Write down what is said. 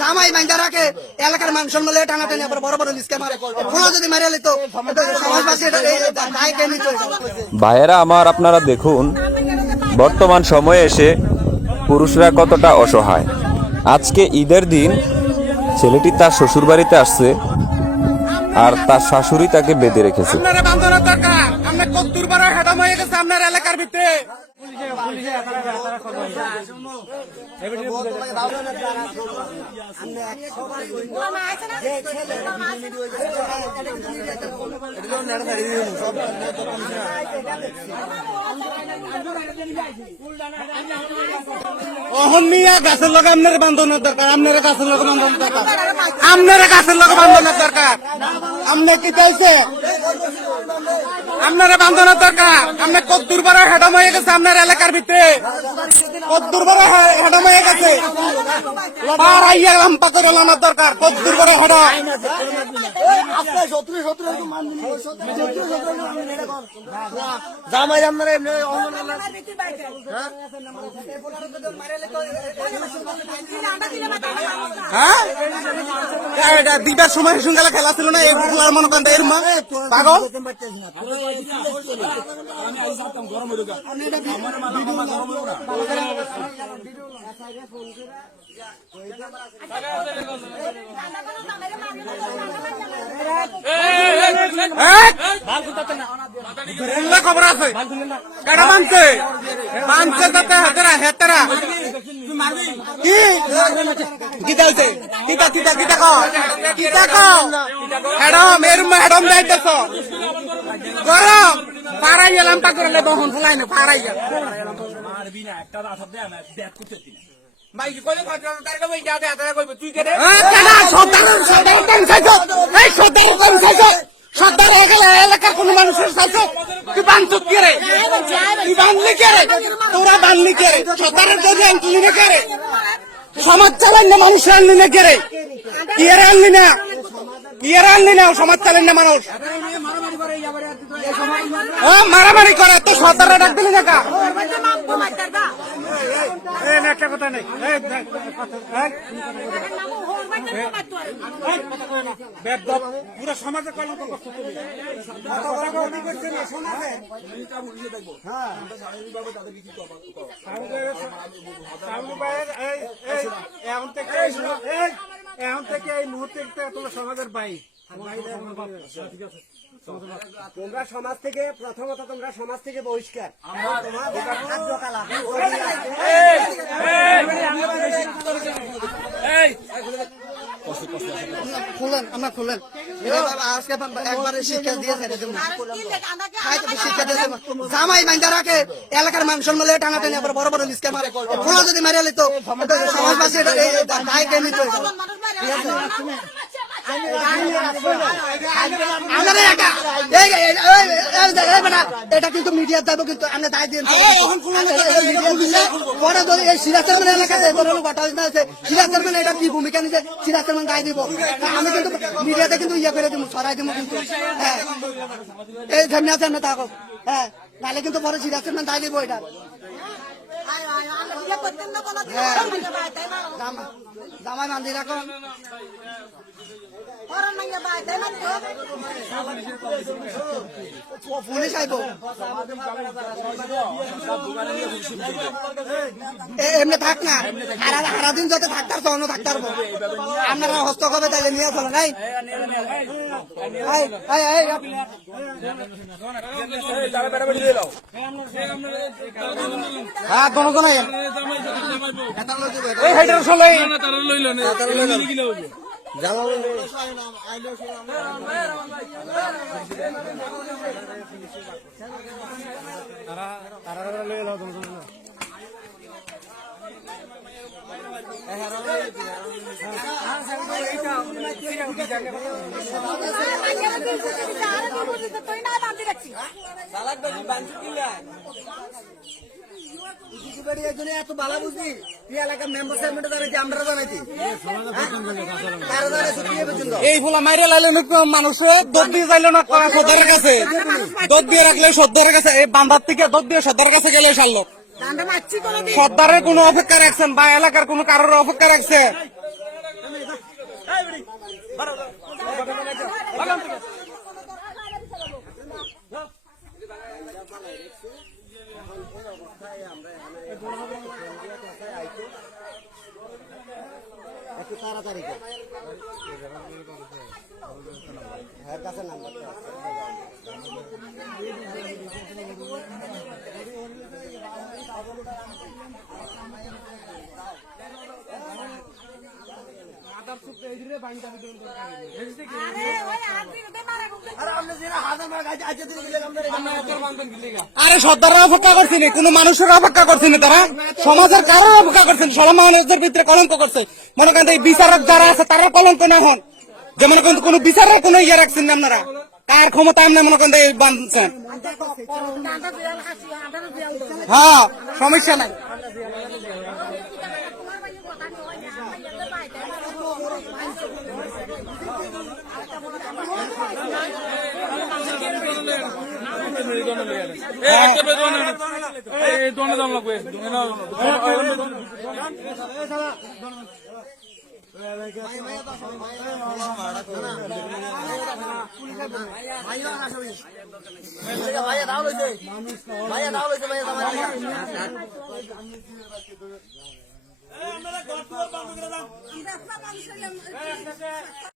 জামাই মাইন্দা রাখে এলাকার মানুষ মিলে টানাটানি আবার বড় বড় লিস্কে মারে কোনো যদি মারিয়ে লিত সমাজবাসী দায় কে নিত। ভাইয়েরা আমার, আপনারা দেখুন বর্তমান সময়ে এসে পুরুষরা কতটা অসহায়। আজকে ঈদের দিন ছেলেটি তার শ্বশুর বাড়িতে আসছে আর তার শাশুড়ি তাকে বেঁধে রেখেছে। আপনার এলাকার ভিতরে গাছের লোক আপনার বান্ধনের দরকার, আপনার গাছের লোক বান্ধনের দরকার, আপনার গাছের লোক বান্ধনের দরকার। আপনি কি চাইছে আপনার বান্ধনের দরকার? আপনি কত দুর্বল হেডম হয়ে গেছে আপনার এলাকার ভিতরে, কত দুর্বল হেডম হয়ে গেছে। লাম্পা করে লানার দরকার, কত দুর্বল হেডম। জামাই আপনার দিদার সময় সঙ্গে খেলা ছিল না, এই খেলার মনে করেন এর মা পাগল। খবর আছে কাটা মানছে মানছে হেতারা হেতারা কি গীতা হয়েছে গীতা গীতা গীতা গীতা হেডম এর হেডম যাইতেছ গরম পাড়াই গেলাম তা করে বহন ফলাই না পাড়াই গেল এলাকার কোন মানুষের সাথে তুই বান্ধব কে রে, তুই বান্ধলি কে রে, তোরা বান্ধলি কে রে, সরকারের যদি আনলি না কে রে, সমাজ চালান না মানুষ আনলি না কে রে, কি এর আনলি না, কি এর আনলি না, সমাজ চালান না মানুষ মারামারি করে তো সরকারের ডাক দিলি দেখা একটা কথা নেই। পুরো সমাজে কলঙ্ক করছে এখন থেকে এই মুহূর্তে তোমরা সমাজের বাইরে তোমরা সমাজ থেকে প্রথমত তোমরা সমাজ থেকে বহিষ্কার। খুলেন আমরা খুলেন আজকে একবারে শিক্ষা দিয়ে শিক্ষা দিয়ে জামাই মাইন্দা রাখে এলাকার মানুষ মিলে টানাটানি আবার বড় বড় লিস্কে মারে কোনো যদি মারিয়ে লিত সমাজবাসী দায় কে নিত। এটা কিন্তু মিডিয়া যাবো কিন্তু আমরা দায় দিয়ে পরে যদি এই সিরাজের মানে এলাকাতে ঘটনা আছে সিরাজের মানে এটা কি ভূমিকা নিচ্ছে সিরাজের মানে দায় দিব আমি কিন্তু মিডিয়াতে কিন্তু ইয়ে করে দিব সরাই দিব কিন্তু হ্যাঁ এই সামনে আছে আমরা থাকো হ্যাঁ নাহলে কিন্তু পরে সিরাজের মানে দায় দিব এটা জামাই বান্ধি রাখো পুলিশ আইব এমনি থাক না সারাদিন যত থাকতার তখন থাকতার আপনারা হস্তক্ষেপে তাইলে নিয়ে চলো নাই হ্যাঁ কোনো কোনো এত ভালো বুঝলি এলাকার মেম্বার আমরা জানাইছি এই ফুলা মাইরে লাইলে মানুষে দোধ দিয়ে যাইল না সর্দারের কাছে দোধ দিয়ে রাখলে সর্দারের কাছে এই বান্ধার থেকে দোধ দিয়ে সর্দারের কাছে গেলে সারলো সর্দারের কোনো অপেক্ষা রাখছেন বা এলাকার কোনো কারোর অপেক্ষা রাখছে তাড়াতাড়ি হ্যাঁ কাছে নাম্বার আরে সর্দাররা অপেক্ষা করছি না, কোনো মানুষের অপেক্ষা করছি না, তারা সমাজের কারোর অপেক্ষা করছেন, সব মানুষদের ভিতরে কলঙ্ক করছে। মনে করেন এই বিচারক যারা আছে তারা কলঙ্ক না হন, যে মনে করেন কোনো বিচারের কোনো ইয়ে রাখছেন না আপনারা, কার ক্ষমতা আপনি মনে করেন এই বাঁধছেন। হ্যাঁ সমস্যা নাই। ভাইয়া দাও লইছে ভাইয়া